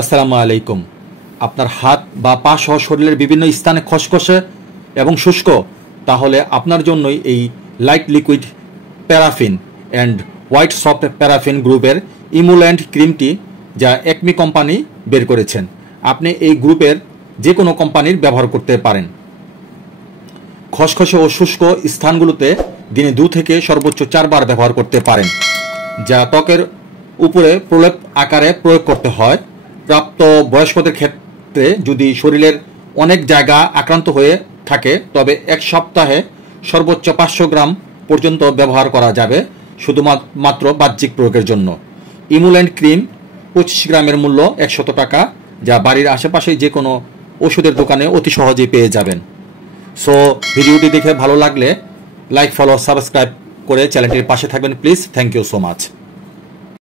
আসসালামু আলাইকুম। আপনার হাত বা পা সহ শরীরের বিভিন্ন স্থানে খসখসে এবং শুষ্ক, তাহলে আপনার জন্যই এই light liquid paraffin and white soft paraffin গ্রুপের ইমুল্যান্ড ক্রিমটি, যা একমি কোম্পানি বের করেছেন। আপনি এই গ্রুপের যে কোনো কোম্পানির ব্যবহার করতে পারেন। খসখসে ও শুষ্ক স্থানগুলোতে দিনে 2 থেকে সর্বোচ্চ 4 বার ব্যবহার করতে পারেন, যা ত্বকের উপরে প্রলেপ আকারে প্রয়োগ করতে হয়। প্রাপ্ত বয়স্কদের ক্ষেত্রে যদি শরীরের অনেক জায়গা আক্রান্ত হয়ে থাকে, তবে 1 সপ্তাহে সর্বোচ্চ 500 গ্রাম পর্যন্ত ব্যবহার করা যাবে, শুধুমাত্র বাহ্যিক প্রয়োগের জন্য। ইমুল্যান্ড ক্রিম 25 গ্রামের মূল্য 100 টাকা, যা বাড়ির আশেপাশে যে কোনো ওষুধের দোকানে অতি সহজেই পেয়ে যাবেন। সো ভিডিওটি দেখে ভালো লাগলে লাইক, ফলো, সাবস্ক্রাইব করে চ্যানেলটির পাশে থাকবেন please. Thank you so much.